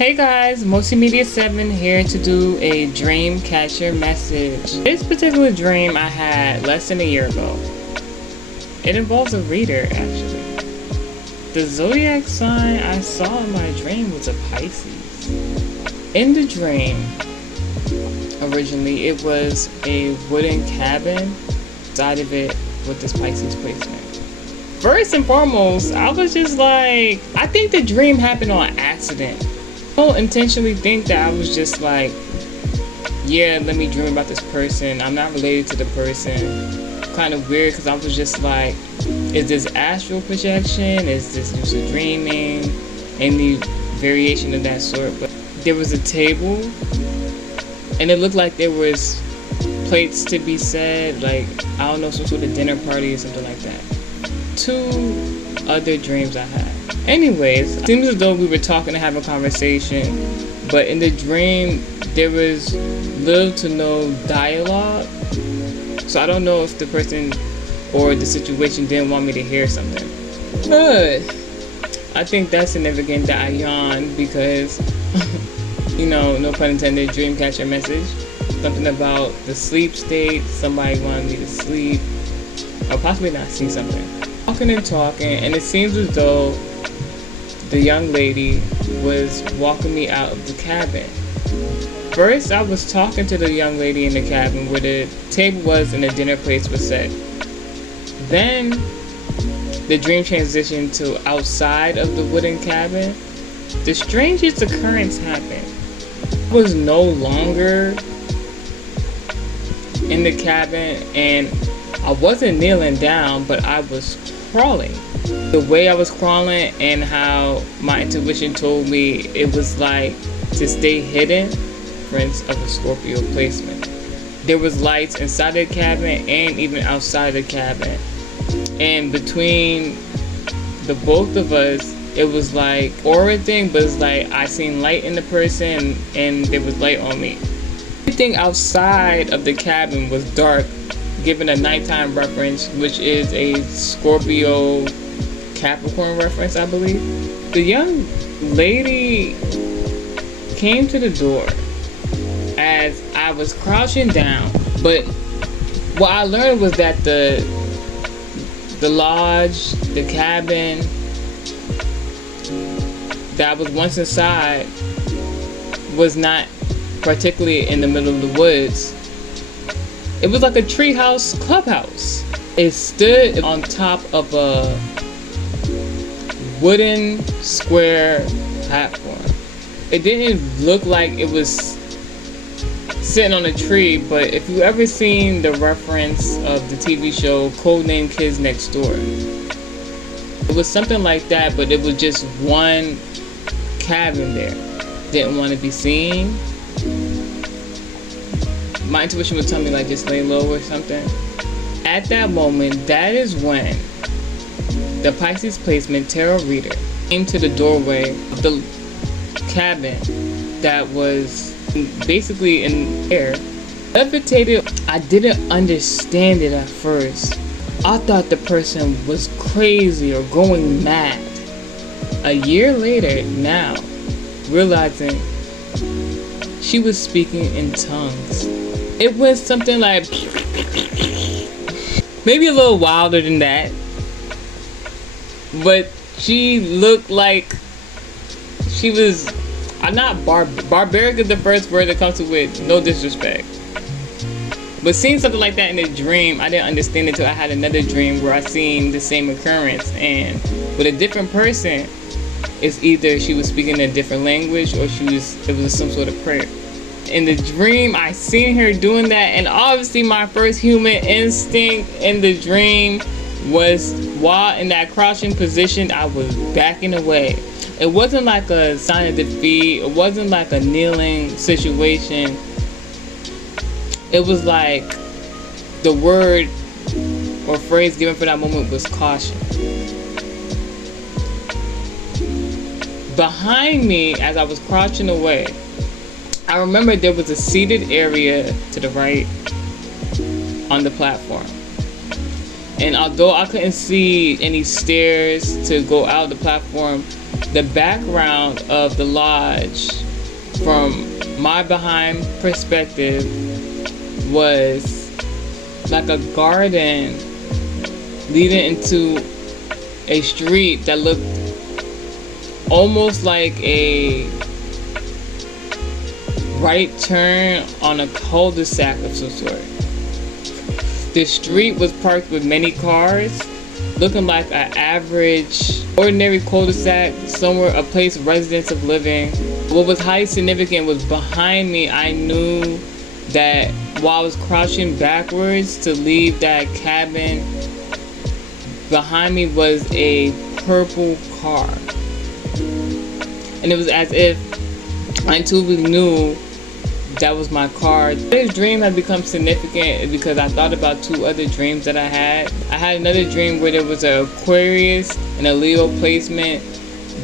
Hey guys, Multimedia 7 here to do a dream catcher message. This particular dream I had less than a year ago. It involves a reader actually. The zodiac sign I saw in my dream was a Pisces. In the dream, originally it was a wooden cabin, inside of it with this Pisces placement. First and foremost, I was just like, I think the dream happened on accident. I don't intentionally think that. I was just like, yeah, let me dream about this person. I'm not related to the person. Kind of weird because I was just like, is this astral projection? Is this lucid dreaming? Any variation of that sort. But there was a table and it looked like there was plates to be said, like, I don't know, some sort of dinner party or something like that. Two other dreams I had. Anyways, it seems as though we were talking and having a conversation, but in the dream there was little to no dialogue. So I don't know if the person or the situation didn't want me to hear something. But I think that's significant that I yawned because, you know, no pun intended, dream catcher message. Something about the sleep state, somebody wanted me to sleep, or possibly not see something. Talking and talking, and it seems as though the young lady was walking me out of the cabin. First, I was talking to the young lady in the cabin where the table was and the dinner plates were set. Then, the dream transitioned to outside of the wooden cabin. The strangest occurrence happened. I was no longer in the cabin and I wasn't kneeling down, but I was crawling. The way I was crawling and how my intuition told me it was like to stay hidden, friends of a Scorpio placement. There was lights inside the cabin and even outside the cabin. And between the both of us, it was like aura thing, but it's like I seen light in the person and there was light on me. Everything outside of the cabin was dark, given a nighttime reference, which is a Scorpio Capricorn reference, I believe. The young lady came to the door as I was crouching down, but what I learned was that the lodge, the cabin that I was once inside was not particularly in the middle of the woods. It was like a treehouse clubhouse. It stood on top of a wooden square platform. It didn't look like it was sitting on a tree, but if you ever seen the reference of the TV show Codename Kids Next Door, it was something like that, but it was just one cabin there. Didn't want to be seen. My intuition would tell me like just lay low or something. At that moment, that is when the Pisces placement tarot reader came to the doorway of the cabin that was basically in the air. Levitated. I didn't understand it at first. I thought the person was crazy or going mad. A year later, now, realizing she was speaking in tongues. It was something like, maybe a little wilder than that, but she looked like she was, I'm not barbaric is the first word that comes to it, no disrespect. But seeing something like that in a dream, I didn't understand it until I had another dream where I seen the same occurrence, and with a different person, it's either she was speaking a different language or it was some sort of prayer. In the dream, I seen her doing that, and obviously my first human instinct in the dream was, while in that crouching position, I was backing away. It wasn't like a sign of defeat. It wasn't like a kneeling situation. It was like the word or phrase given for that moment was caution. Behind me, as I was crouching away, I remember there was a seated area to the right on the platform. And although I couldn't see any stairs to go out the platform, The background of the lodge, from my behind perspective, was like a garden leading into a street that looked almost like a right turn on a cul-de-sac of some sort. The street was parked with many cars, looking like an average, ordinary cul-de-sac, somewhere, a place of residence of living. What was highly significant was behind me, I knew that while I was crouching backwards to leave that cabin, behind me was a purple car. And it was as if I intuitively knew that was my car. This dream had become significant because I thought about two other dreams that I had. I had another dream where there was an Aquarius and a Leo placement.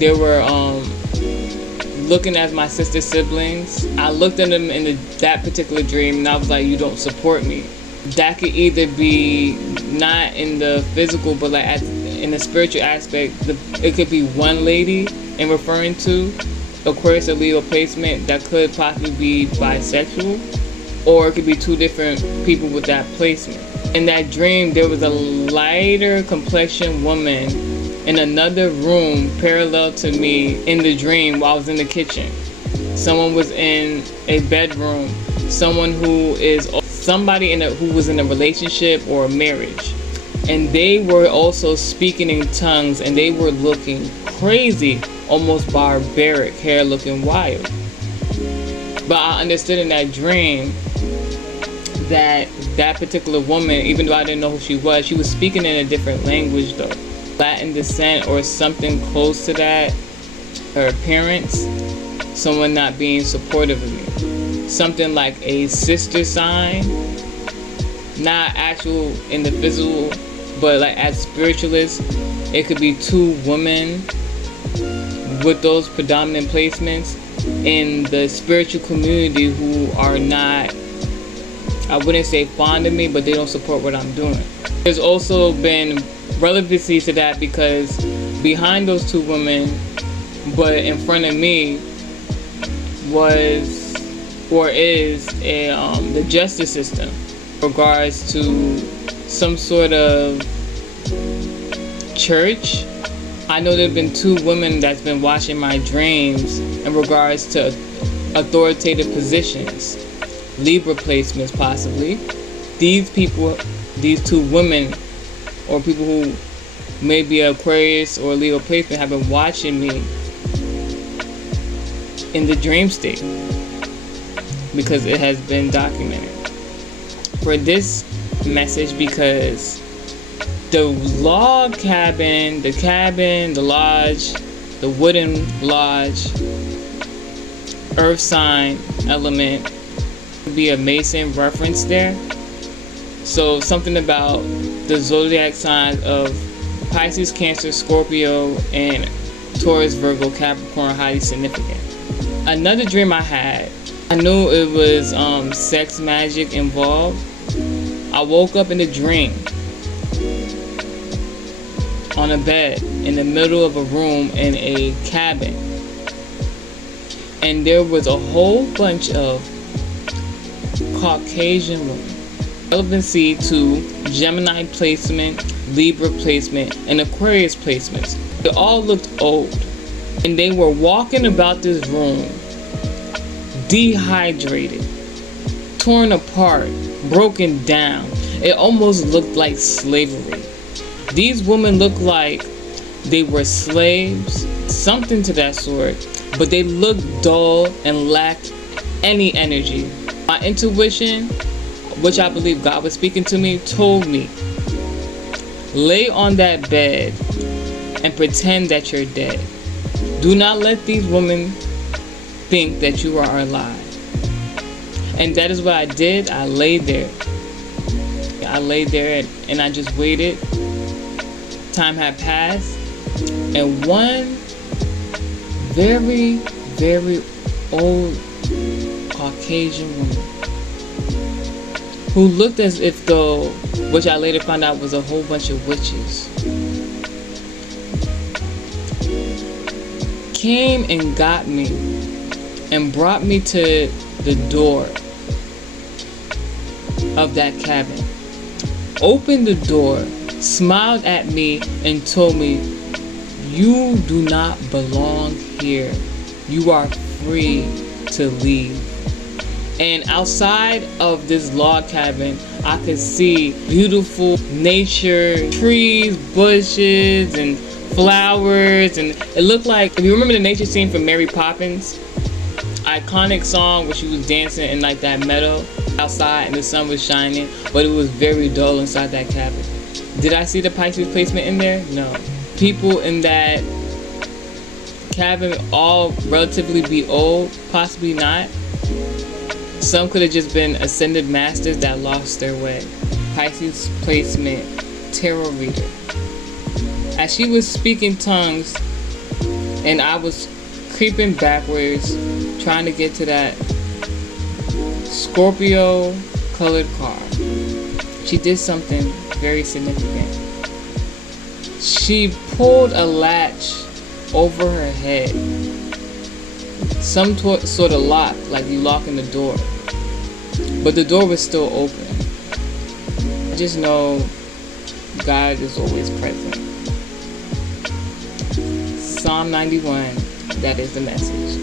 They were looking at my sister's siblings. I looked at them in that particular dream and I was like, you don't support me. That could either be not in the physical, but like in the spiritual aspect. It could be one lady in referring to Aquarius or Leo placement that could possibly be bisexual, or it could be two different people with that placement. In that dream, there was a lighter complexion woman in another room parallel to me in the dream while I was in the kitchen. Someone was in a bedroom, someone who is somebody who was in a relationship or a marriage, and they were also speaking in tongues, and they were looking crazy, almost barbaric, hair looking wild. But I understood in that dream that that particular woman, even though I didn't know who she was speaking in a different language though. Latin descent or something close to that. Her appearance, someone not being supportive of me. Something like a sister sign, not actual in the physical, but like as spiritualists, it could be two women with those predominant placements in the spiritual community who are not, I wouldn't say fond of me, but they don't support what I'm doing. There's also been relevancy to that because behind those two women, but in front of me, was or is the justice system in regards to some sort of church. I know there have been two women that's been watching my dreams in regards to authoritative positions, Libra placements possibly. These people, these two women, or people who may be Aquarius or Leo placement, have been watching me in the dream state because it has been documented. For this message, because the log cabin, the lodge, the wooden lodge, earth sign element would be a Mason reference there. So something about the zodiac signs of Pisces, Cancer, Scorpio, and Taurus, Virgo, Capricorn, highly significant. Another dream I had, I knew it was sex magic involved. I woke up in a dream on a bed in the middle of a room in a cabin, and there was a whole bunch of Caucasian women. Relevancy to Gemini placement, Libra placement, and Aquarius placements. They all looked old, and they were walking about this room dehydrated, torn apart, broken down. It almost looked like slavery. These women looked like they were slaves, something to that sort, but they looked dull and lacked any energy. My intuition, which I believe God was speaking to me, told me, lay on that bed and pretend that you're dead. Do not let these women think that you are alive. And that is what I did. I laid there and I just waited. Time had passed, and one very, very old Caucasian woman who looked as if though, which I later found out was a whole bunch of witches, came and got me and brought me to the door of that cabin, opened the door, smiled at me, and told me, "You do not belong here. You are free to leave." And outside of this log cabin, I could see beautiful nature, trees, bushes, and flowers. And it looked like, if you remember the nature scene from Mary Poppins, iconic song where she was dancing in like that meadow outside and the sun was shining, but it was very dull inside that cabin. Did I see the Pisces placement in there? No. People in that cabin all relatively be old, possibly not. Some could have just been ascended masters that lost their way. Pisces placement, tarot reader. As she was speaking tongues and I was creeping backwards trying to get to that Scorpio colored card, she did something very significant. She pulled a latch over her head, some sort of lock, like you lock in the door, but the door was still open. I just know God is always present. Psalm 91, that is the message.